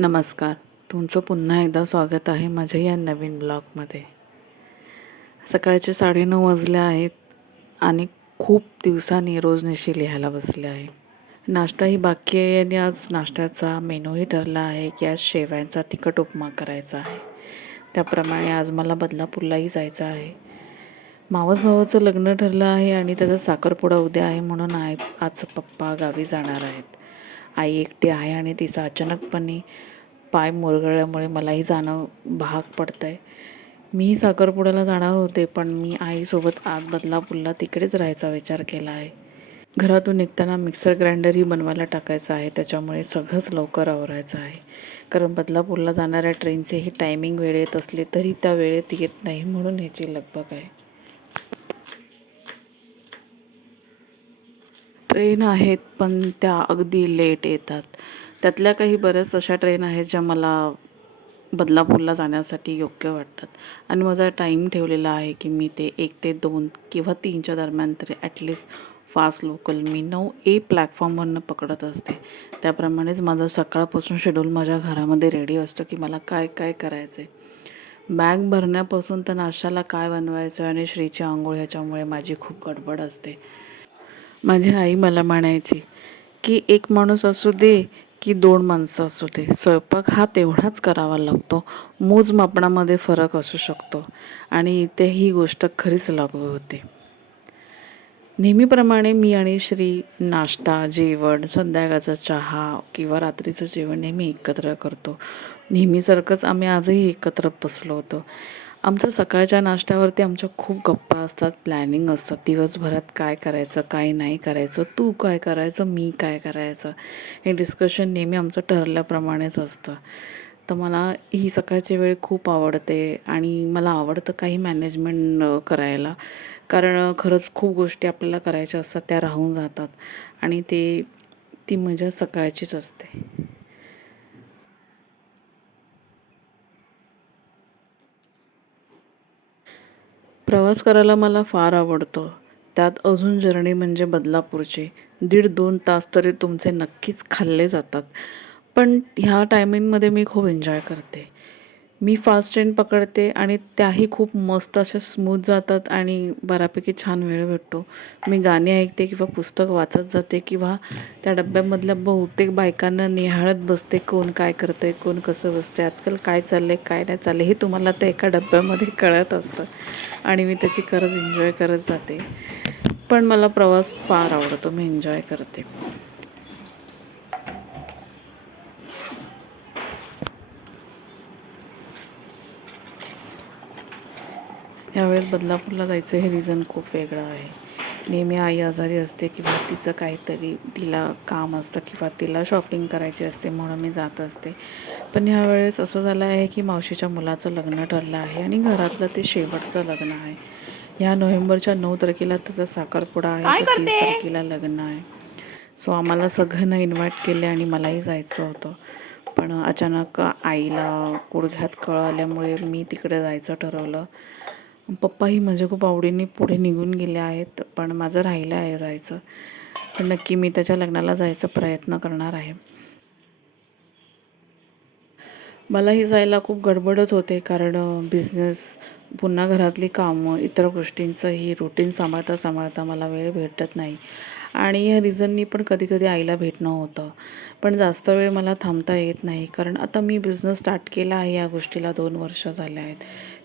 नमस्कार. तुमचं पुन्हा एकदा स्वागत आहे माझ्या या नवीन ब्लॉगमध्ये. सकाळचे साडेनऊ वाजले आहेत आणि खूप दिवसांनी रोजनिशी लिहायला बसले आहे. नाश्ताही बाकी आहे आणि आज नाश्त्याचा मेनूही ठरला आहे की आज शेव्यांचा तिखट उपमा करायचा आहे. त्याप्रमाणे आज मला बदलापूरलाही जायचं आहे. मावस भावाचं लग्न ठरलं आहे आणि त्याचा साखरपुडा उद्या आहे म्हणून आहे आज पप्पा गावी जाणार आहेत. आई एकटी आहे आणि तिचा अचानकपणे पाय मुरगळल्यामुळे मलाही जाणं भाग पडतं आहे मी साखरपुड्याला जाणार होते पण मी आईसोबत आत बदलापूरला तिकडेच राहायचा विचार केला आहे. घरातून निघताना मिक्सर ग्राइंडरही बनवायला टाकायचं आहे त्याच्यामुळे सगळंच लवकर आवरायचं आहे. कारण बदलापूरला जाणाऱ्या ट्रेनचेही टायमिंग वेळेत असले तरी त्या वेळेत येत नाही म्हणून ह्याची लगबग आहे. ट्रेन आहेत पण त्या अगदी लेट येतात. त्यातल्या काही बऱ्याच अशा ट्रेन आहेत ज्या मला बदलापूरला जाण्यासाठी योग्य वाटतात. आणि माझा टाईम ठेवलेला आहे की मी ते एक ते दोन किंवा तीनच्या दरम्यान तरी ॲटलिस्ट फास्ट लोकल मी नऊ ए प्लॅटफॉर्मवरनं पकडत असते. त्याप्रमाणेच माझं सकाळपासून शेड्यूल माझ्या घरामध्ये रेडी असतो की मला काय काय करायचं आहे बॅग भरण्यापासून तर नाश्त्याला काय बनवायचं आणि श्रीची आंघोळ ह्याच्यामुळे माझी खूप गडबड असते. माझी आई मला म्हणायची की एक माणूस असू दे की दोन माणसं असू दे स्वयंपाक हा तेवढाच करावा लागतो. मोजमापणामध्ये फरक असू शकतो. आणि इथे ही गोष्ट खरीच लागू होते. नेहमीप्रमाणे मी आणि श्री नाश्ता जेवण संध्याकाळचा चहा किंवा रात्रीचं जेवण नेहमी एकत्र करतो. नेहमीसारखंच आम्ही आजही एकत्र बसलो होतो. आमच्या सकाळच्या नाश्त्यावरती आमच्या खूप गप्पा असतात प्लॅनिंग असतात दिवसभरात काय करायचं काय नाही करायचं तू काय करायचं मी काय करायचं. हे डिस्कशन नेहमी आमचं ठरल्याप्रमाणेच असतं. तर मला ही सकाळची वेळ खूप आवडते आणि मला आवडतं काही मॅनेजमेंट करायला. कारण खरंच खूप गोष्टी आपल्याला करायच्या असतात त्या राहून जातात. आणि ते ती मजा सकाळचीच असते. प्रवास करायला मला फार आवडतं. त्यात अजून जर्नी म्हणजे बदलापूरची. दीड दोन तास तरी तुमचे नक्कीच खाल्ले जातात. पण ह्या टायमिंगमध्ये मी खूप एन्जॉय करते. मी फास्ट ट्रेन पकडते आणि त्याही खूप मस्त अशा स्मूथ जातात आणि बऱ्यापैकी छान वेळ भेटतो. मी गाणी ऐकते किंवा पुस्तक वाचत जाते किंवा त्या डब्यामधल्या बहुतेक बायकांना निहाळत बसते कोण काय करतं आहे कोण कसं बसते आजकाल काय चाललं आहे काय नाही चाललं हे तुम्हाला त्या एका डब्यामध्ये कळत असतं. आणि मी त्याची खरंच एन्जॉय करत जाते. पण मला प्रवास फार आवडतो मी एन्जॉय करते ह्यावेळेस बदलापूरला जायचं हे रिझन खूप वेगळं आहे. नेहमी आई आजारी असते किंवा तिचं काहीतरी तिला काम असतं किंवा तिला शॉपिंग करायची असते म्हणून मी जात असते. पण ह्यावेळेस असं झालं आहे की मावशीच्या मुलाचं लग्न ठरलं आहे आणि घरातलं ते शेवटचं लग्न आहे. ह्या नोव्हेंबरच्या नऊ तारखेला त्याचा साखरपुडा आहे तीस तारखेला लग्न आहे. सो आम्हाला सगळ्यांना इन्व्हाइट केले आणि मलाही जायचं होतं. पण अचानक आईला गुडघ्यात कळ आल्यामुळे मी तिकडे जायचं ठरवलं. पप्पाही माझ्या खूप आवडीने पुढे निघून गेले आहेत पण माझं राहिलं आहे जायचं. पण नक्की मी त्याच्या लग्नाला जायचा प्रयत्न करणार आहे. मलाही जायला खूप गडबडच होते कारण बिझनेस पुन्हा घरातली कामं इतर गोष्टींचंही रुटीन सांभाळता सांभाळता मला वेळ भेटत नाही. आणि या रिझननी पण कधीकधी आईला भेटणं होतं पण जास्त वेळ मला थांबता येत नाही कारण आता मी बिझनेस स्टार्ट केला आहे या गोष्टीला दोन वर्ष झाले आहेत.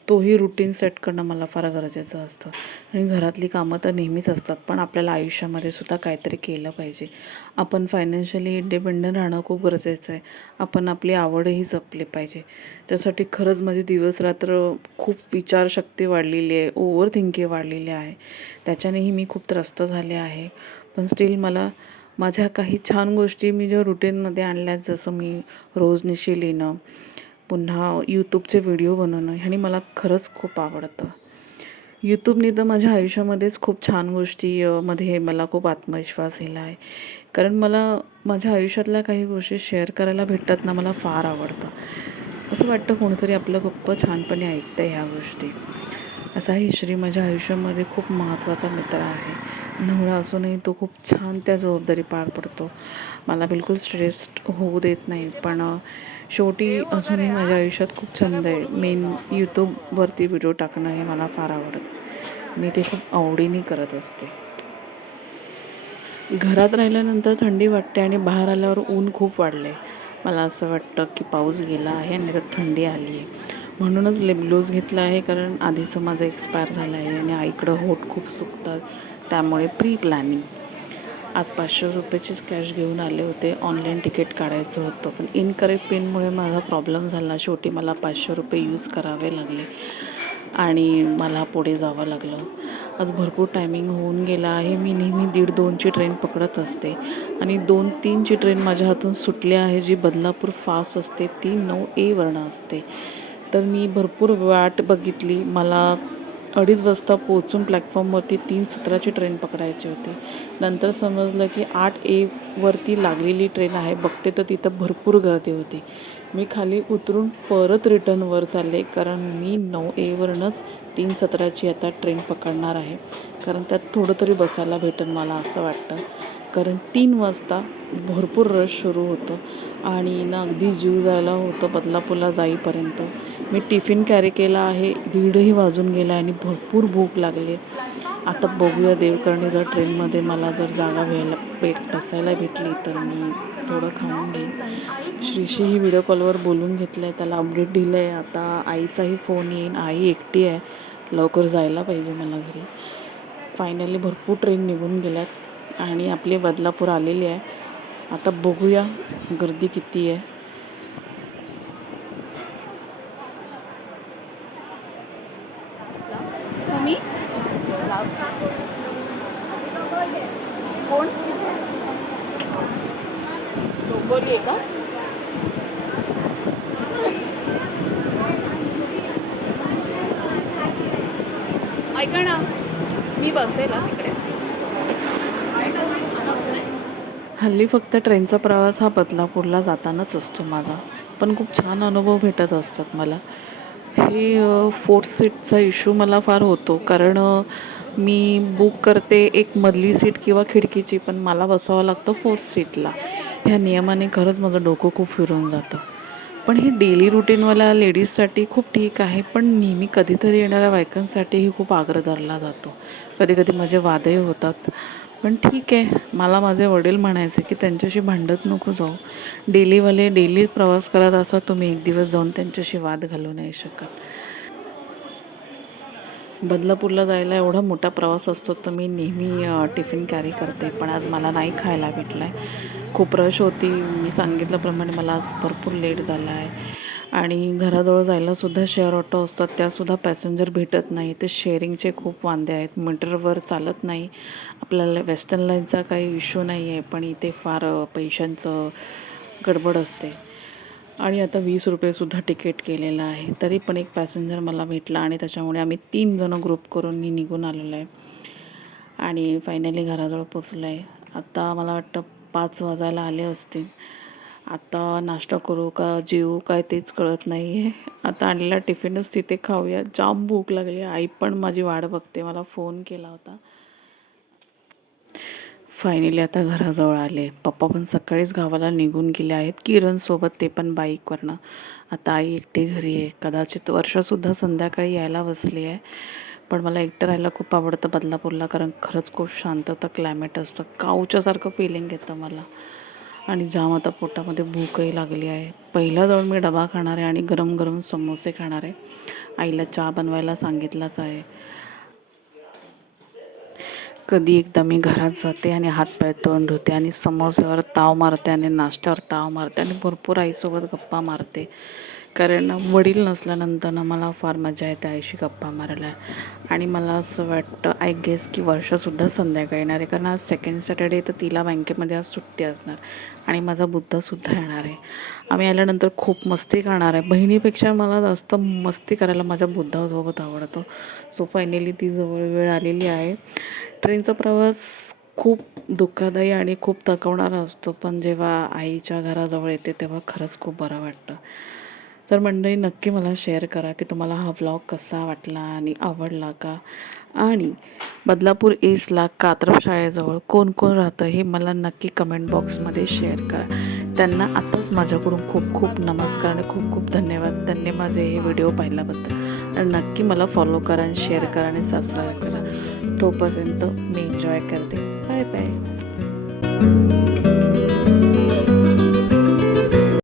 तोही रुटीन सेट करणं मला फार गरजेचं असतं. आणि घरातली कामं तर नेहमीच असतात पण आपल्याला आयुष्यामध्ये सुद्धा काहीतरी केलं पाहिजे. आपण फायनान्शियली इंडिपेंडंट राहणं खूप गरजेचं आहे. आपण आपली आवडही जपली पाहिजे. त्यासाठी खरंच माझी दिवस रात्र खूप विचारशक्ती वाढलेली आहे ओव्हर थिंकिंग वाढलेली आहे. त्याच्यानेही मी खूप त्रस्त झाले आहे. पण स्टील मला माझ्या काही छान गोष्टी मी ज्या रुटीनमध्ये आणल्यात जसं मी रोज निशी लिहिणं पुन्हा यूट्यूबचे व्हिडिओ बनवणं ह्याने मला खरंच खूप आवडतं. यूट्यूबने तर माझ्या आयुष्यामध्येच खूप छान गोष्टी मध्ये मला खूप आत्मविश्वास दिला आहे कारण मला माझ्या आयुष्यातल्या काही गोष्टी शेअर करायला भेटतात ना मला फार आवडतं. असं वाटतं कोणीतरी आपलं गप्प छानपणे ऐकतं ह्या गोष्टी. असा हिश्री माझ्या आयुष्यामध्ये खूप महत्त्वाचा मित्र आहे. नवरा असूनही तो खूप छान त्या जबाबदारी पार पडतो. मला बिलकुल स्ट्रेस होऊ देत नाही पण शेवटी अजूनही माझ्या आयुष्यात खूप छंद आहे. मेन यूट्यूबवरती व्हिडिओ टाकणं हे मला फार आवडतं. मी ते खूप आवडीने करत असते. घरात राहिल्यानंतर थंडी वाटते आणि बाहेर आल्यावर ऊन खूप वाढलं. आहे मला असं वाटतं की पाऊस गेला आहे आणि त्यात थंडी आली आहे. म्हणूनच लिप ग्लोज घेतला आहे कारण आधीचं माझं एक्सपायर झालं आहे आणि आईकडं होठ खूप सुकतात त्यामुळे प्री प्लॅनिंग आज पाचशे रुपयाचीच कॅश घेऊन आले होते ऑनलाईन तिकीट काढायचं होतं पण इनकरेक्ट पिनमुळे माझा प्रॉब्लेम झाला. शेवटी मला पाचशे रुपये यूज करावे लागले आणि मला पुढे जावं लागलं. आज भरपूर टायमिंग होऊन गेला आहे. मी नेहमी दीड दोनची ट्रेन पकडत असते आणि दोन तीनची ट्रेन माझ्या हातून सुटली आहे. जी बदलापूर फास्ट असते ती नऊ ए वर्ण असते. तर मी भरपूर वाट बघितली. मला अडीच वाजता पोचून प्लॅटफॉर्मवरती तीन सतराची ट्रेन पकडायची होती. नंतर समजलं की आठ एवरती लागलेली ट्रेन आहे. बघते तर तिथं भरपूर गर्दी होती. मी खाली उतरून परत रिटर्नवर चालले कारण मी नऊ एवरनंच तीन सतराची आता ट्रेन पकडणार आहे. कारण त्यात थोडं तरी बसायला भेटेल मला असं वाटतं. कारण तीन वाजता भरपूर रश सुरू होतं. आणि ना अगदी जीव जायला होतं बदलापूरला जाईपर्यंत. मी टिफिन कॅरी केला आहे दीडही वाजून गेला आणि भरपूर भूक लागली आता बघूया देवकर्णी जर ट्रेनमध्ये मला जर जागा घ्यायला भेट बसायला भेटली तर मी थोडं खाऊन घेईन. श्रीशी ही व्हिडिओ कॉलवर बोलून घेतलं आहे त्याला अपडेट दिलं आहे आता आईचाही फोन येईन. आई एकटी आहे. लवकर जायला पाहिजे मला घरी. फायनली भरपूर ट्रेन निघून गेल्यात. आणि आपली बदलापूर आलेली आहे. आता बघूया गर्दी किती आहे. कोण? डोंबोली आहे का? ऐका ना मी बसेल हा तिकडे हल्ली फक्त ट्रेनचा प्रवास हा बदलापूरला जातानाच असतो माझा. पण खूप छान अनुभव भेटत असतात मला. हे फोर्थ सीटचा इश्यू मला फार होतो. कारण मी बुक करते एक मधली सीट किंवा खिडकीची पण मला बसावं लागतं फोर्थ सीटला ह्या नियमाने खरंच माझं डोकं खूप फिरून जातं. पण हे डेली रुटीनवाल्या लेडीजसाठी खूप ठीक आहे पण नेहमी कधीतरी येणाऱ्या बायकांसाठीही खूप आग्रह धरला जातो. कधी कधी माझे वादही होतात. पण ठीक आहे. मला माझे वडील म्हणायचे की त्यांच्याशी भांडत नको जाऊ. डेलीवाले डेली प्रवास करत असा तुम्ही एक दिवस जाऊन त्यांच्याशी वाद घालू नाही शकत. बदलापूरला जायला एवढा मोठा प्रवास असतो तर मी नेहमी टिफिन कॅरी करते. पण आज मला नाही खायला भेटलं आहे खूप रश होती. मी सांगितल्याप्रमाणे मला आज भरपूर लेट झाला आहे आणि घराजवळ जायलासुद्धा शेअर ऑटो असतात. त्यासुद्धा पॅसेंजर भेटत नाही. ते शेअरिंगचे खूप वांदे आहेत. मीटरवर चालत नाही. आपल्याला वेस्टर्न लाईनचा काही इश्यू नाही आहे पण इथे फार पैशांचं गडबड असते. आणि आता वीस रुपयेसुद्धा तिकीट केलेलं आहे. तरी पण एक पॅसेंजर मला भेटला आणि त्याच्यामुळे आम्ही तीन जणं ग्रुप करून मी निघून आलेलो आहे. आणि फायनली घराजवळ पोचलो आहे आता मला वाटतं पाच वाजायला आले असतील. आता नाश्ता करू का जेऊ काय तेच कळत नाही आहे आता आणलेला टिफिनच तिथे खाऊया. जाम भूक लागली. आई पण माझी वाट बघते. मला फोन केला होता. फायनली आता घराजवळ आले. पप्पा पण सकाळीच गावाला निघून गेले आहेत. किरणसोबत ते पण बाईकवरनं. आता आई एकटी घरी आहे. कदाचित वर्षसुद्धा संध्याकाळी यायला बसली आहे. पण मला एकटं राहायला खूप आवडतं बदलापूरला कारण खरंच खूप शांतता क्लायमेट असतं. काऊच्यासारखं फिलिंग येतं मला. आणि जाम आता पोटामध्ये भूकही लागली आहे. पहिला जाऊन मी डबा खाणार आहे आणि गरम गरम समोसे खाणार आहे. आईला चहा बनवायला सांगितलाच आहे. कधी एकदा मी घरात जाते आणि हातपाय तोंड धुते आणि समोस्यावर ताव मारते आणि नाश्त्यावर ताव मारते आणि भरपूर आईसोबत गप्पा मारते. कारण वडील नसल्यानंतर ना मला फार मजा येते आईशी गप्पा मारायला. आणि मला असं वाटतं आय गेस की वर्षसुद्धा संध्याकाळी येणार आहे. कारण आज सेकंड सॅटर्डे तर तिला बँकेमध्ये आज सुट्टी असणार. आणि माझा बुद्धसुद्धा येणार आहे. आम्ही आल्यानंतर खूप मस्ती करणार आहे. बहिणीपेक्षा मला जास्त मस्ती करायला माझ्या बुद्धासोबत आवडतो. सो फायनली ती जवळ वेळ आलेली आहे. ट्रेनचा प्रवास खूप दुःखदायी आणि खूप थकवणारा असतो. पण जेव्हा आईच्या घराजवळ येते तेव्हा खरंच खूप बरं वाटतं. तर मंडळी नक्की मला शेअर करा की तुम्हाला हा व्लॉग कसा वाटला आणि आवडला का? आणि बदलापूर एसला कात्रप शाळेजवळ कोण कोण राहतं हे मला नक्की कमेंट बॉक्समध्ये शेअर करा. त्यांना आताच माझ्याकडून खूप खूप नमस्कार आणि खूप खूप धन्यवाद. त्यांनी माझे हे व्हिडिओ पाहिल्याबद्दल. आणि नक्की मला फॉलो करा आणि शेअर करा आणि सबस्क्राईब करा. तोपर्यंत मी एन्जॉय करते. Bye bye